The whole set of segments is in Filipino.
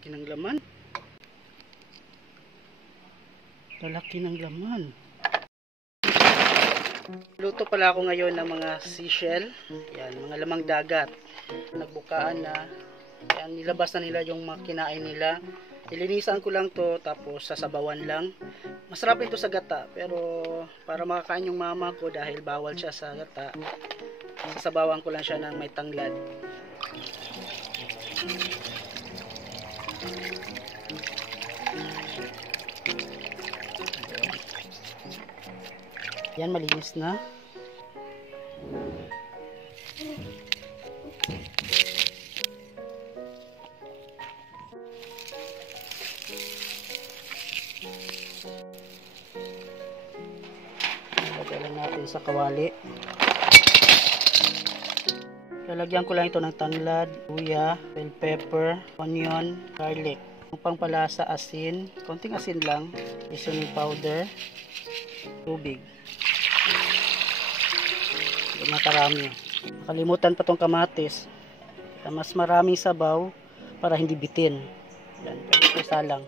Lalaki ng laman. Lalaki ng laman. Luto pala ako ngayon ng mga seashell. Yan, mga lamang dagat. Nagbukaan na. Yan, nilabas na nila yung mga kinain nila. Ilinisan ko lang to, tapos sasabawan lang. Masarap ito sa gata, pero para makakain yung mama ko dahil bawal siya sa gata, sasabawan ko lang siya ng may tanglad. Yan, malinis na. Lagyan natin sa kawali. Lalagyan ko lang ito ng tanglad, luya, bell pepper, onion, garlic. Yung pangpalasa, asin, konting asin lang, seasoning powder, tubig. Hindi makarami. Nakalimutan pa tong kamatis. Mas maraming sabaw para hindi bitin. Yan, pwede isa lang.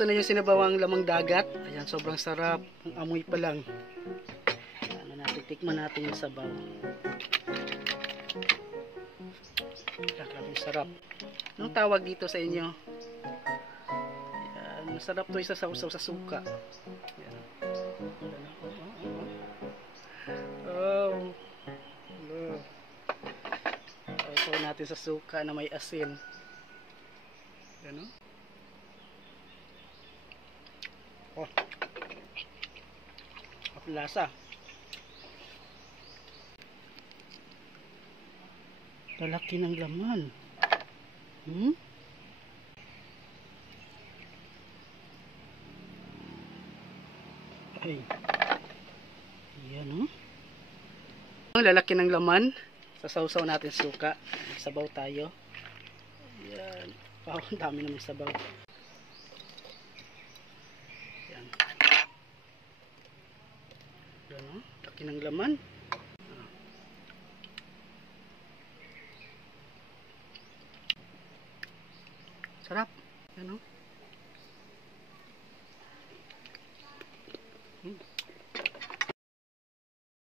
Ito na yung sinabawang lamang dagat. Ayan, sobrang sarap. Ang amoy pa lang. Ayan, natikman natin yung sabaw. Grabe sarap. Anong tawag dito sa inyo? Ayan, masarap to isa sausaw sa suka. Ayan. Oh. Sausaw natin sa suka na may asin. Ayan, oh. Oh. Lasa. Lalaki ng laman. Ay. Yan, oh. Ang lalaki ng laman. Sasawsaw natin suka. Sabaw tayo. Yan. Wow, ang dami naman sabaw. Yan. Yan, oh. Laki ng laman. Sarap. Yan, oh.